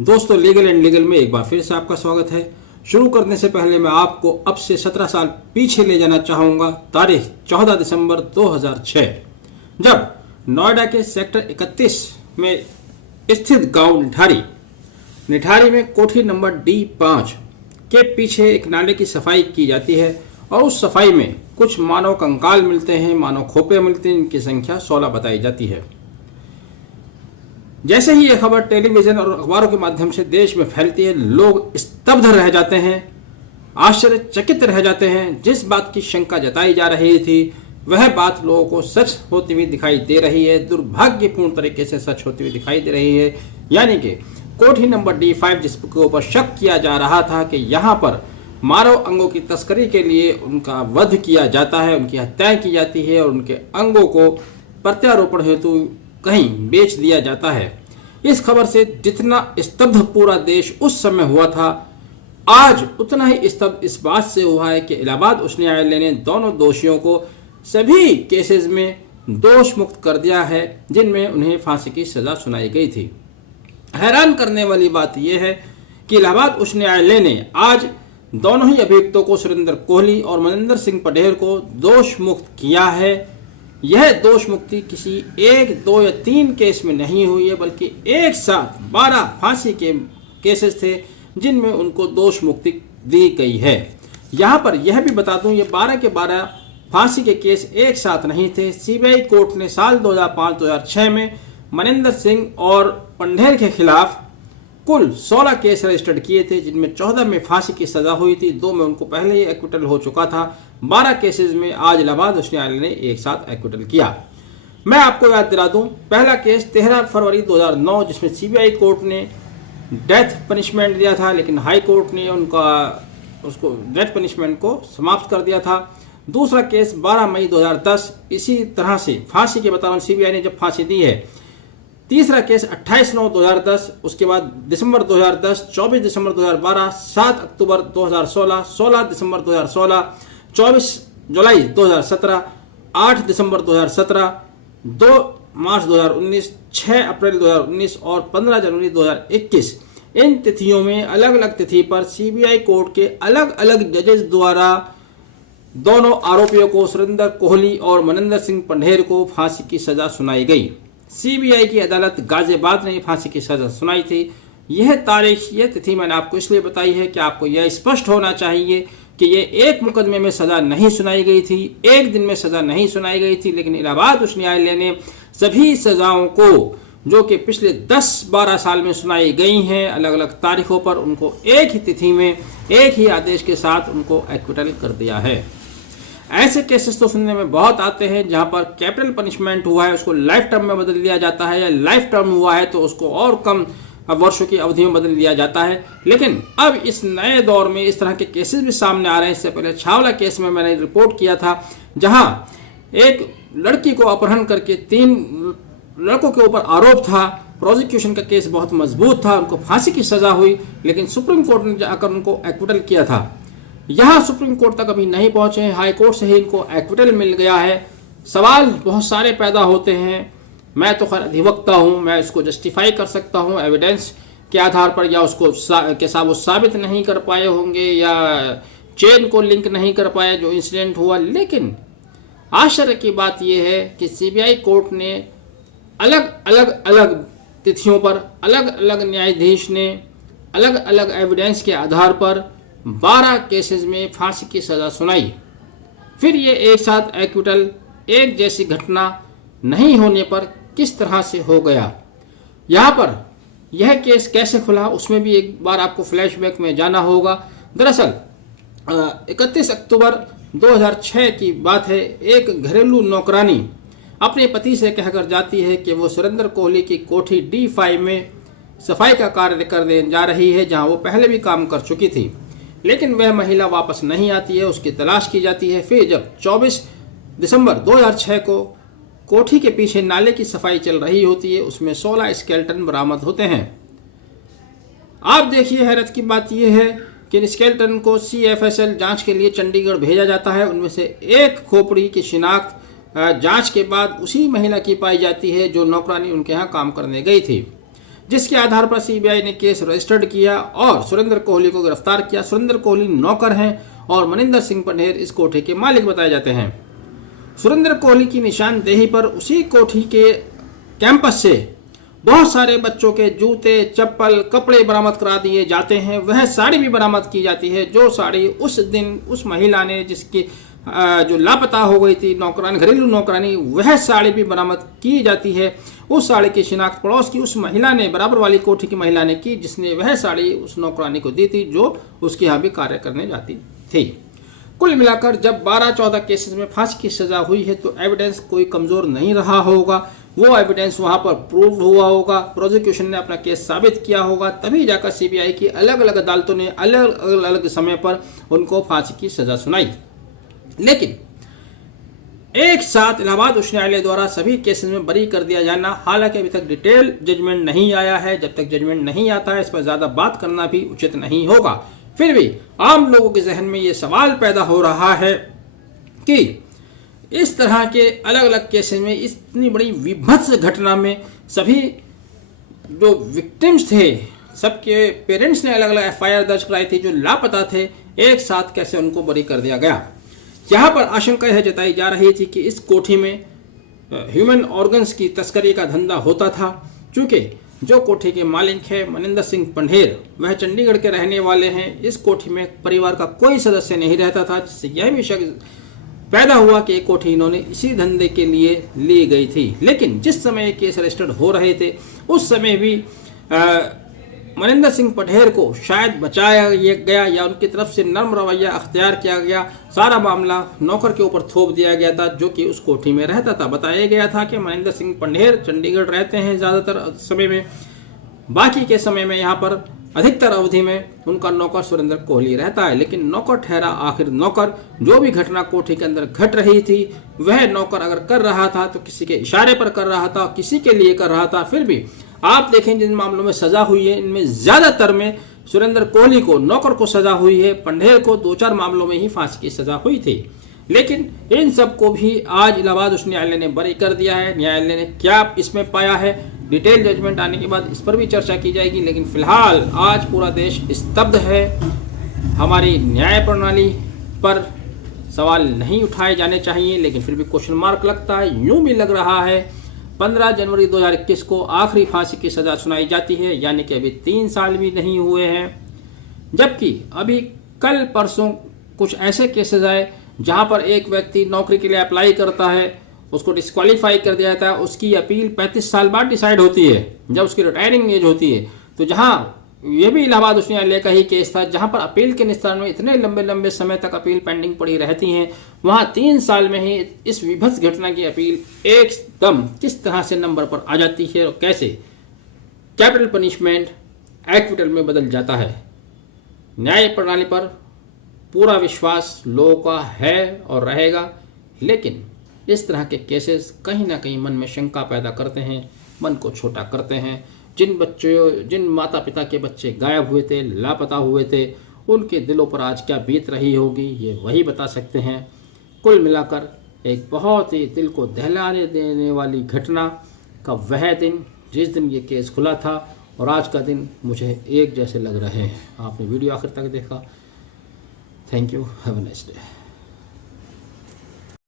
दोस्तों, legal and legal में एक बार फिर से आपका स्वागत है। शुरू करने से पहले मैं आपको अब से 17 साल पीछे ले जाना चाहूँगा। तारीख 14 दिसंबर 2006, जब नोएडा के सेक्टर 31 में स्थित गांव निठारी में कोठी नंबर D5 के पीछे एक नाले की सफाई की जाती है और उस सफाई में कुछ मानव कंकाल मिलते हैं, मानव खोपड़े मिलते हैं। इनकी संख्या 16 बताई जाती है। जैसे ही यह खबर टेलीविजन और अखबारों के माध्यम से देश में फैलती है, लोग स्तब्ध रह जाते हैं, आश्चर्यचकित रह जाते हैं। जिस बात की शंका जताई जा रही थी वह बात लोगों को सच होती हुई दिखाई दे रही है, दुर्भाग्यपूर्ण तरीके से सच होती हुई दिखाई दे रही है। यानी कि कोठी नंबर D5 जिसके ऊपर शक किया जा रहा था कि यहाँ पर मानव अंगों की तस्करी के लिए उनका वध किया जाता है, उनकी हत्याएं की जाती है और उनके अंगों को प्रत्यारोपण हेतु कहीं बेच दिया जाता है। इस खबर से जितना स्तब्ध पूरा देश उस समय हुआ था, आज उतना ही स्तब्ध इस बात से हुआ है कि इलाहाबाद उच्च न्यायालय ने दोनों दोषियों को सभी केसेस में दोष मुक्त कर दिया है जिनमें उन्हें फांसी की सजा सुनाई गई थी। हैरान करने वाली बात यह है कि इलाहाबाद उच्च न्यायालय ने आज दोनों ही अभियुक्तों को सुरेंद्र कोहली और मनिंदर सिंह पढ़ेर को दोष मुक्त किया है। यह दोष मुक्ति किसी 1, 2 या 3 केस में नहीं हुई है, बल्कि एक साथ 12 फांसी के केसेस थे जिनमें उनको दोष मुक्ति दी गई है। यहाँ पर यह भी बता दूं, ये 12 के 12 फांसी के केस एक साथ नहीं थे। सीबीआई कोर्ट ने साल 2005-2006 में मनिंदर सिंह और पढ़ेर के खिलाफ कुल 16 केस रजिस्टर्ड किए थे, जिनमें 14 में फांसी की सजा हुई थी, 2 में उनको पहले ही एक्विटल हो चुका था। 12 केसेस में आज इलाहाबाद उच्च न्यायालय ने एक साथ एक्विटल किया। मैं आपको याद दिला दूं, पहला केस 13 फरवरी 2009 जिसमें सीबीआई कोर्ट ने डेथ पनिशमेंट दिया था, लेकिन हाई कोर्ट ने उसको डेथ पनिशमेंट को समाप्त कर दिया था। दूसरा केस 12 मई 2010, इसी तरह से फांसी के बता सीबीआई ने जब फांसी दी है। तीसरा केस 28/9/2010, उसके बाद दिसंबर 2010, 24 दिसंबर 2012, 7 अक्टूबर 2016, 16 दिसंबर 2016, 24 जुलाई 2017, 8 दिसंबर 2017, 2 मार्च 2019, 6 अप्रैल 2019 और 15 जनवरी 2021। इन तिथियों में अलग अलग तिथि पर सीबीआई कोर्ट के अलग अलग जजेस द्वारा दोनों आरोपियों को सुरेंद्र कोहली और मनिंदर सिंह पढ़ेर को फांसी की सजा सुनाई गई। सीबीआई की अदालत गाजियाबाद ने फांसी की सजा सुनाई थी। यह तारीख, यह तिथि मैंने आपको इसलिए बताई है कि आपको यह स्पष्ट होना चाहिए कि यह एक मुकदमे में सजा नहीं सुनाई गई थी, एक दिन में सजा नहीं सुनाई गई थी, लेकिन इलाहाबाद उच्च न्यायालय ने सभी सजाओं को जो कि पिछले 10-12 साल में सुनाई गई हैं अलग अलग तारीखों पर, उनको एक ही तिथि में एक ही आदेश के साथ उनको एक्विटल कर दिया है। ऐसे केसेस तो सुनने में बहुत आते हैं जहां पर कैपिटल पनिशमेंट हुआ है उसको लाइफ टर्म में बदल दिया जाता है, या लाइफ टर्म हुआ है तो उसको और कम वर्षों की अवधि में बदल दिया जाता है। लेकिन अब इस नए दौर में इस तरह के केसेस भी सामने आ रहे हैं। इससे पहले छावला केस में मैंने रिपोर्ट किया था, जहां एक लड़की को अपहरण करके 3 लड़कों के ऊपर आरोप था। प्रोसिक्यूशन का केस बहुत मजबूत था, उनको फांसी की सजा हुई, लेकिन सुप्रीम कोर्ट ने जाकर उनको एक्विटल किया था। यहाँ सुप्रीम कोर्ट तक अभी नहीं पहुंचे हैं, हाई कोर्ट से ही इनको एक्विटल मिल गया है। सवाल बहुत सारे पैदा होते हैं। मैं तो खैर अधिवक्ता हूँ, मैं इसको जस्टिफाई कर सकता हूँ एविडेंस के आधार पर, या उसको वो साबित नहीं कर पाए होंगे या चेन को लिंक नहीं कर पाए जो इंसिडेंट हुआ। लेकिन आश्चर्य की बात यह है कि सीबीआई कोर्ट ने अलग अलग तिथियों पर अलग अलग न्यायाधीश ने अलग अलग एविडेंस के आधार पर 12 केसेस में फांसी की सजा सुनाई। फिर ये एक साथ एक्विटल, एक जैसी घटना नहीं होने पर किस तरह से हो गया। यहाँ पर यह केस कैसे खुला उसमें भी एक बार आपको फ्लैशबैक में जाना होगा। दरअसल 31 अक्टूबर 2006 की बात है। एक घरेलू नौकरानी अपने पति से कहकर जाती है कि वो सुरेंद्र कोहली की कोठी D5 में सफाई का कार्य करने जा रही है, जहाँ वो पहले भी काम कर चुकी थी, लेकिन वह महिला वापस नहीं आती है, उसकी तलाश की जाती है। फिर जब 24 दिसंबर 2006 को कोठी के पीछे नाले की सफाई चल रही होती है, उसमें 16 स्केलेटन बरामद होते हैं। आप देखिए, हैरत की बात यह है कि इन स्केलेटन को CFSL जांच के लिए चंडीगढ़ भेजा जाता है। उनमें से एक खोपड़ी की शिनाख्त जांच के बाद उसी महिला की पाई जाती है जो नौकरानी उनके यहाँ काम करने गई थी। जिसके आधार पर सीबीआई ने केस रजिस्टर्ड किया और सुरेंद्र कोहली को गिरफ्तार किया। सुरेंद्र कोहली नौकर हैं और मनिंदर सिंह पंढेर इस कोठी के मालिक बताए जाते हैं। सुरेंद्र कोहली की निशानदेही पर उसी कोठी के कैंपस से बहुत सारे बच्चों के जूते, चप्पल, कपड़े बरामद करा दिए जाते हैं। वह साड़ी भी बरामद की जाती है जो साड़ी उस दिन उस महिला ने जिसकी जो लापता हो गई थी नौकरानी, घरेलू नौकरानी, वह साड़ी भी बरामद की जाती है। उस साड़ी की शिनाख्त पड़ोस की उस महिला ने, बराबर वाली कोठी की महिला ने की, जिसने वह साड़ी उस नौकरानी को दी थी जो उसके यहाँ भी कार्य करने जाती थी। कुल मिलाकर जब 12-14 केसेस में फांसी की सजा हुई है तो एविडेंस कोई कमजोर नहीं रहा होगा। वो एविडेंस वहां पर प्रूव हुआ होगा, प्रोसिक्यूशन ने अपना केस साबित किया होगा, तभी जाकर सीबीआई की अलग अलग अदालतों ने अलग अलग समय पर उनको फांसी की सजा सुनाई। लेकिन एक साथ इलाहाबाद उच्च न्यायालय द्वारा सभी केसेस में बरी कर दिया जाना, हालांकि अभी तक डिटेल जजमेंट नहीं आया है। जब तक जजमेंट नहीं आता है इस पर ज्यादा बात करना भी उचित नहीं होगा। फिर भी आम लोगों के जहन में ये सवाल पैदा हो रहा है कि इस तरह के अलग अलग केसेस में इतनी बड़ी विभत्स घटना में सभी जो विक्टिम्स थे, सबके पेरेंट्स ने अलग अलग एफआईआर दर्ज कराई थी, जो लापता थे, एक साथ कैसे उनको बरी कर दिया गया। यहाँ पर आशंका यह जताई जा रही थी कि इस कोठी में ह्यूमन ऑर्गन्स की तस्करी का धंधा होता था। चूँकि जो कोठी के मालिक है मनिंदर सिंह पंढेर, वह चंडीगढ़ के रहने वाले हैं। इस कोठी में परिवार का कोई सदस्य नहीं रहता था, जिससे यह भी शक पैदा हुआ कि एक कोठी इन्होंने इसी धंधे के लिए ली गई थी। लेकिन जिस समय ये केस रजिस्टर्ड हो रहे थे उस समय भी मनिंदर सिंह पंढेर को शायद बचाया गया या उनकी तरफ से नर्म रवैया अख्तियार किया गया। सारा मामला नौकर के ऊपर थोप दिया गया था जो कि उस कोठी में रहता था। बताया गया था कि मनिंदर सिंह पंढेर चंडीगढ़ रहते हैं ज़्यादातर समय में, बाकी के समय में यहाँ पर अधिकतर अवधि में उनका नौकर सुरेंद्र कोहली रहता है। लेकिन नौकर ठहरा आखिर नौकर। जो भी घटना कोठी के अंदर घट रही थी वह नौकर अगर कर रहा था तो किसी के इशारे पर कर रहा था, किसी के लिए कर रहा था। फिर भी आप देखें जिन मामलों में सजा हुई है इनमें ज्यादातर में सुरेंद्र कोहली को, नौकर को सजा हुई है, पंढेर को 2-4 मामलों में ही फांसी की सजा हुई थी। लेकिन इन सब को भी आज इलाहाबाद उच्च न्यायालय ने बरी कर दिया है। न्यायालय ने क्या इसमें पाया है, डिटेल जजमेंट आने के बाद इस पर भी चर्चा की जाएगी। लेकिन फिलहाल आज पूरा देश स्तब्ध है। हमारी न्याय प्रणाली पर सवाल नहीं उठाए जाने चाहिए, लेकिन फिर भी क्वेश्चन मार्क लगता है। यूं भी लग रहा है 15 जनवरी 2021 को आखिरी फांसी की सजा सुनाई जाती है, यानी कि अभी 3 साल भी नहीं हुए हैं। जबकि अभी कल परसों कुछ ऐसे केसेस आए जहां पर एक व्यक्ति नौकरी के लिए अप्लाई करता है, उसको डिस्क्वालीफाई कर दिया जाता है, उसकी अपील 35 साल बाद डिसाइड होती है जब उसकी रिटायरिंग एज होती है। तो जहां यह भी इलाहाबाद उच्च न्यायालय का ही केस था जहां पर अपील के निस्तारण में इतने लंबे लंबे समय तक अपील पेंडिंग पड़ी रहती हैं, वहां 3 साल में ही इस विभत्स घटना की अपील एकदम किस तरह से नंबर पर आ जाती है और कैसे कैपिटल पनिशमेंट एक्विटल में बदल जाता है। न्याय प्रणाली पर पूरा विश्वास लोगों का है और रहेगा, लेकिन इस तरह के केसेस कहीं ना कहीं मन में शंका पैदा करते हैं, मन को छोटा करते हैं। जिन माता पिता के बच्चे गायब हुए थे, लापता हुए थे, उनके दिलों पर आज क्या बीत रही होगी ये वही बता सकते हैं। कुल मिलाकर एक बहुत ही दिल को दहलाने देने वाली घटना का वह दिन जिस दिन ये केस खुला था और आज का दिन मुझे एक जैसे लग रहे हैं। आपने वीडियो आखिर तक देखा, thank you, have a nice day.